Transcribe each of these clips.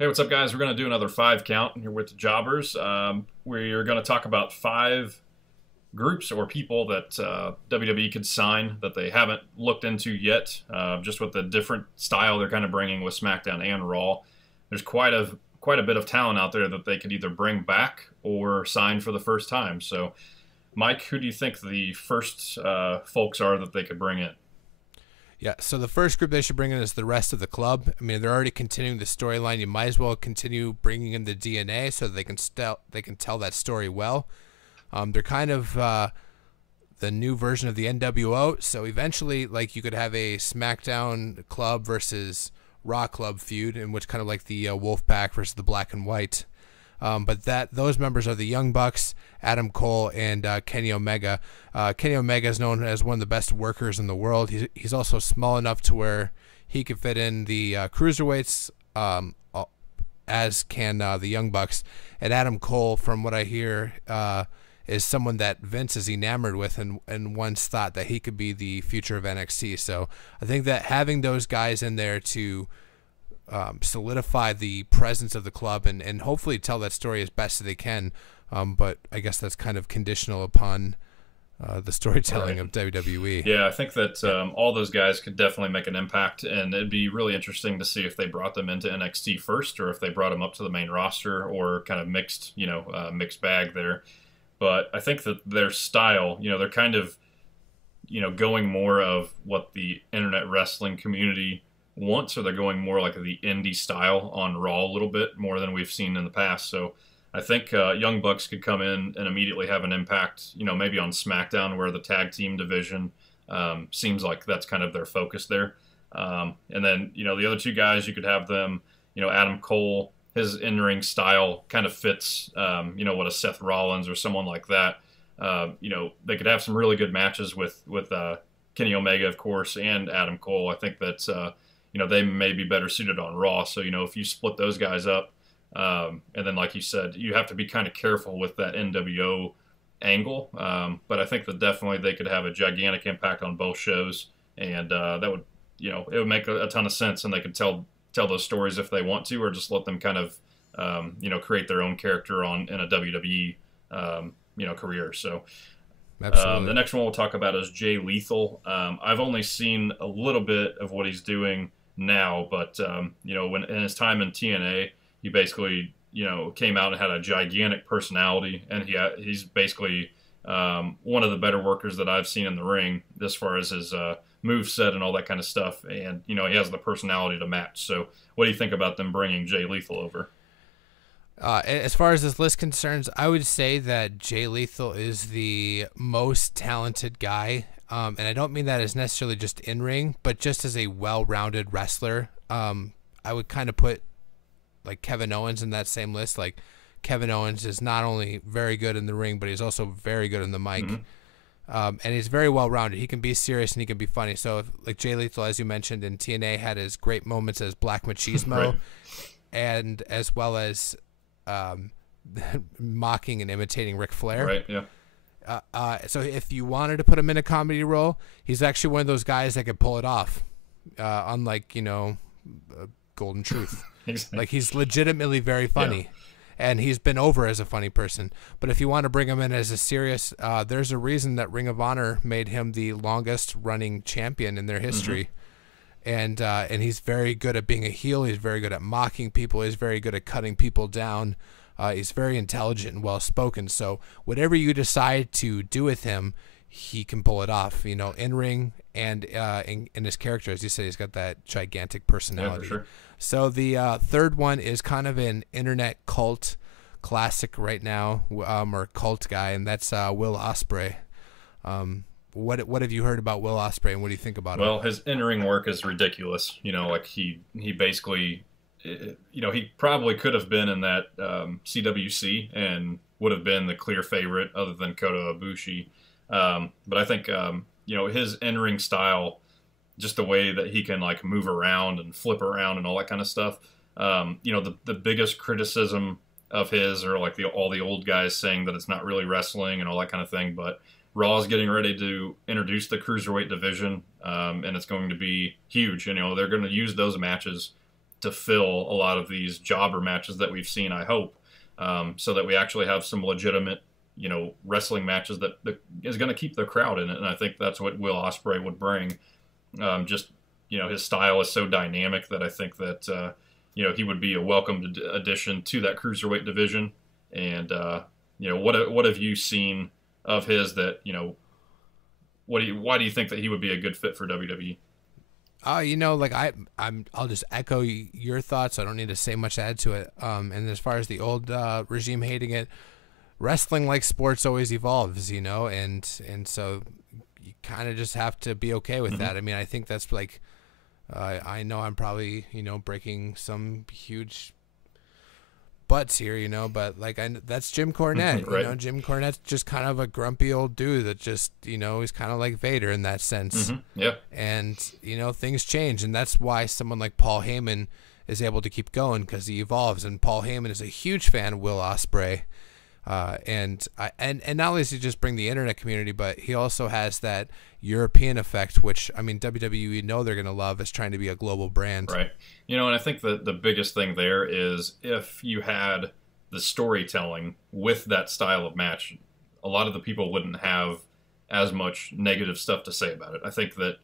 Hey, what's up, guys? We're going to do another 5 count here with the Jobbers. We're going to talk about 5 groups or people that WWE could sign that they haven't looked into yet, just with the different style they're kind of bringing with SmackDown and Raw. There's quite a bit of talent out there that they could either bring back or sign for the first time. So, Mike, who do you think the first folks are that they could bring in? Yeah, so the first group they should bring in is the rest of the club. I mean, they're already continuing the storyline. You might as well continue bringing in the DNA so they can tell that story well. They're kind of the new version of the NWO. So eventually, like, you could have a SmackDown club versus Raw club feud, in which kind of like the Wolfpack versus the Black and White. But those members are the Young Bucks, Adam Cole, and Kenny Omega. Kenny Omega is known as one of the best workers in the world. He's also small enough to where he can fit in the cruiserweights, as can the Young Bucks. And Adam Cole, from what I hear, is someone that Vince is enamored with and once thought that he could be the future of NXT. So I think that having those guys in there to solidify the presence of the club and hopefully tell that story as best as they can. But I guess that's kind of conditional upon the storytelling of WWE. Yeah, I think that all those guys could definitely make an impact, and it'd be really interesting to see if they brought them into NXT first or if they brought them up to the main roster or kind of mixed bag there. But I think that their style, they're kind of, going more of what the internet wrestling community wants, or they're going more like the indie style on Raw a little bit more than we've seen in the past. So I think Young Bucks could come in and immediately have an impact, maybe on SmackDown where the tag team division seems like that's kind of their focus there. And then, the other 2 guys, you could have them, Adam Cole, his in-ring style kind of fits, what a Seth Rollins or someone like that. They could have some really good matches with Kenny Omega, of course, and Adam Cole. I think that's, they may be better suited on Raw. So, if you split those guys up, and then, like you said, you have to be kind of careful with that NWO angle. But I think that definitely they could have a gigantic impact on both shows. And that would, it would make a ton of sense, and they could tell those stories if they want to, or just let them kind of, create their own character in a WWE, career. So the next one we'll talk about is Jay Lethal. I've only seen a little bit of what he's doing now, but, when in his time in TNA, he basically, came out and had a gigantic personality, and he's basically one of the better workers that I've seen in the ring as far as his move set and all that kind of stuff. And, he has the personality to match. So what do you think about them bringing Jay Lethal over? As far as this list concerns, I would say that Jay Lethal is the most talented guy. And I don't mean that as necessarily just in ring, but just as a well-rounded wrestler. I would kind of put like Kevin Owens in that same list. Like, Kevin Owens is not only very good in the ring, but he's also very good in the mic. Mm-hmm. And he's very well-rounded. He can be serious and he can be funny. So, like Jay Lethal, as you mentioned, in TNA had his great moments as Black Machismo, right, and as well as mocking and imitating Ric Flair. Right, yeah. So if you wanted to put him in a comedy role, he's actually one of those guys that could pull it off, unlike, Golden Truth. Exactly. Like, he's legitimately very funny, and he's been over as a funny person. But if you want to bring him in as a serious, there's a reason that Ring of Honor made him the longest running champion in their history. Mm-hmm. And he's very good at being a heel. He's very good at mocking people. He's very good at cutting people down. He's very intelligent and well spoken. So whatever you decide to do with him, he can pull it off. In ring and in his character, as you said, he's got that gigantic personality. Yeah, for sure. So the third one is kind of an internet cult classic right now, or cult guy, and that's Will Ospreay. What have you heard about Will Ospreay, and what do you think about him? Well, his in-ring work is ridiculous. Like he basically, he probably could have been in that CWC and would have been the clear favorite other than Kota Ibushi. But I think, his in-ring style, just the way that he can like move around and flip around and all that kind of stuff. The biggest criticism of his are like all the old guys saying that it's not really wrestling and all that kind of thing. But Raw is getting ready to introduce the cruiserweight division, and it's going to be huge. They're going to use those matches to fill a lot of these jobber matches that we've seen, I hope, so that we actually have some legitimate, wrestling matches that is going to keep the crowd in it. And I think that's what Will Ospreay would bring. Just, his style is so dynamic that I think that, he would be a welcome addition to that cruiserweight division. And, what have you seen of his that, why do you think that he would be a good fit for WWE? I'll just echo your thoughts. I don't need to say much to add to it. And as far as the old regime hating it, wrestling, like sports, always evolves, and so you kind of just have to be okay with that. I mean, I think that's like, I know I'm probably breaking some huge butts here, but that's Jim Cornette. Right. Jim Cornette's just kind of a grumpy old dude that just he's kind of like Vader in that sense. Yeah. And things change, and that's why someone like Paul Heyman is able to keep going, because he evolves. And Paul Heyman is a huge fan of Will Ospreay. And not only does he just bring the internet community, but he also has that European effect, which, I mean, WWE they're going to love, is trying to be a global brand. Right. And I think that the biggest thing there is if you had the storytelling with that style of match, a lot of the people wouldn't have as much negative stuff to say about it. I think that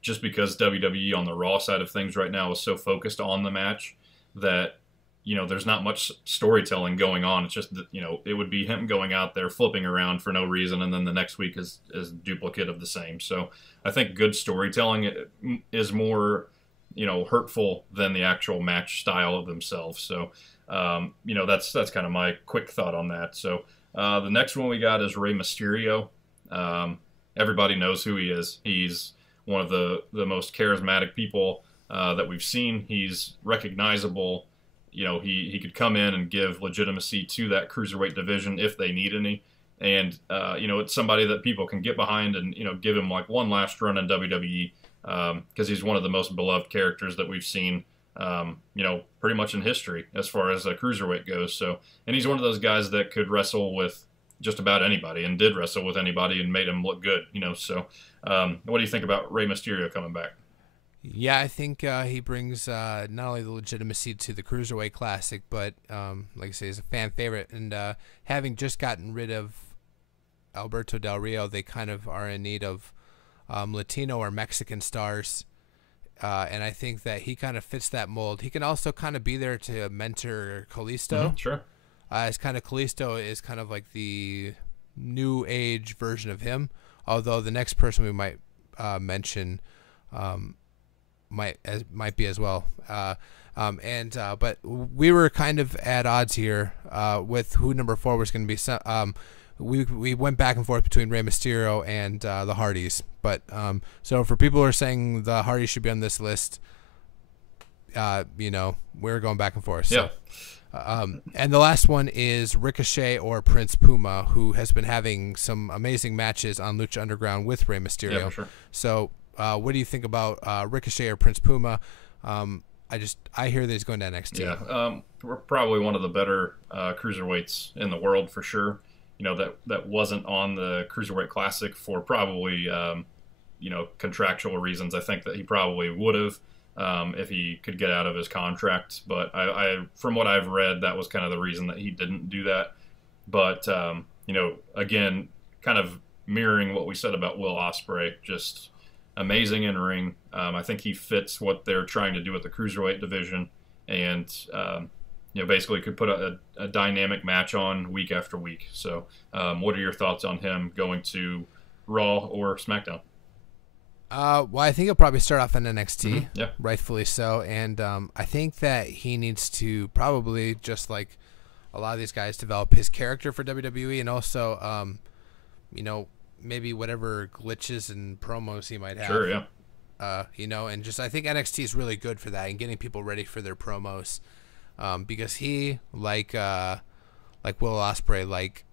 just because WWE on the Raw side of things right now is so focused on the match that there's not much storytelling going on. It's just that, it would be him going out there flipping around for no reason, and then the next week is duplicate of the same. So I think good storytelling is more, hurtful than the actual match style of themselves. So, that's kind of my quick thought on that. So the next one we got is Rey Mysterio. Everybody knows who he is. He's one of the most charismatic people that we've seen. He's recognizable. He could come in and give legitimacy to that cruiserweight division if they need any. And, it's somebody that people can get behind and, give him like one last run in WWE because he's one of the most beloved characters that we've seen, pretty much in history as far as a cruiserweight goes. So, and he's one of those guys that could wrestle with just about anybody and did wrestle with anybody and made him look good, So what do you think about Rey Mysterio coming back? Yeah, I think he brings not only the legitimacy to the Cruiserweight Classic, but like I say, he's a fan favorite. And having just gotten rid of Alberto Del Rio, they kind of are in need of Latino or Mexican stars. And I think that he kind of fits that mold. He can also kind of be there to mentor Kalisto. Sure. As kind of Kalisto is kind of like the new age version of him. Although the next person we might mention might be as well. But we were kind of at odds here with who number 4 was going to be. We went back and forth between Rey Mysterio and the Hardys. But so for people who are saying the Hardys should be on this list, we're going back and forth. So. Yeah. And the last one is Ricochet or Prince Puma, who has been having some amazing matches on Lucha Underground with Rey Mysterio. Yeah, for sure. So what do you think about Ricochet or Prince Puma? I hear that he's going to NXT. Yeah, we're probably one of the better cruiserweights in the world for sure. That wasn't on the Cruiserweight Classic for probably contractual reasons. I think that he probably would have if he could get out of his contract. But I from what I've read, that was kind of the reason that he didn't do that. But again, kind of mirroring what we said about Will Ospreay, just amazing in ring. I think he fits what they're trying to do with the cruiserweight division, and basically could put a dynamic match on week after week. So, what are your thoughts on him going to Raw or SmackDown? Well, I think he'll probably start off in NXT, Yeah, rightfully so, and I think that he needs to probably, just like a lot of these guys, develop his character for WWE, and also, maybe whatever glitches and promos he might have. Sure, yeah. And just I think NXT is really good for that and getting people ready for their promos, because he, like Will Ospreay, like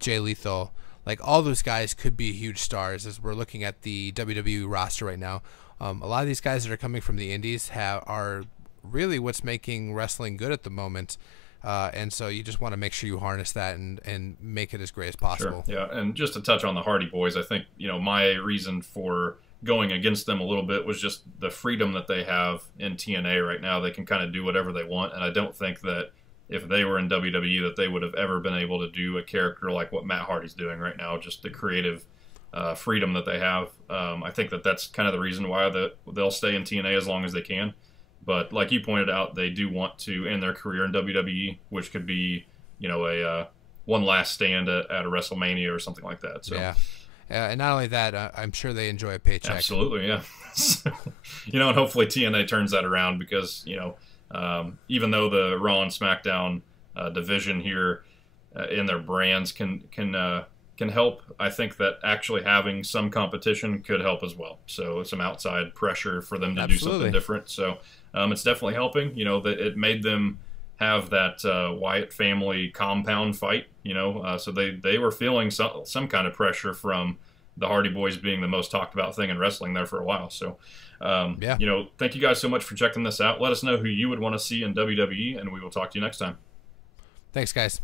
Jay Lethal, like all those guys could be huge stars. As we're looking at the WWE roster right now, a lot of these guys that are coming from the indies are really what's making wrestling good at the moment. And so you just want to make sure you harness that and make it as great as possible. Sure. Yeah, and just to touch on the Hardy Boys, I think my reason for going against them a little bit was just the freedom that they have in TNA right now. They can kind of do whatever they want, and I don't think that if they were in WWE that they would have ever been able to do a character like what Matt Hardy's doing right now, just the creative freedom that they have. I think that that's kind of the reason why they'll stay in TNA as long as they can. But like you pointed out, they do want to end their career in WWE, which could be, a one last stand at a WrestleMania or something like that. So. Yeah. And not only that, I'm sure they enjoy a paycheck. Absolutely, yeah. And hopefully TNA turns that around because, even though the Raw and SmackDown division here in their brands can help, I think that actually having some competition could help as well. So some outside pressure for them to do something different. So it's definitely helping. That it made them have that Wyatt family compound fight. So they were feeling some kind of pressure from the Hardy Boys being the most talked about thing in wrestling there for a while. So, thank you guys so much for checking this out. Let us know who you would want to see in WWE, and we will talk to you next time. Thanks, guys.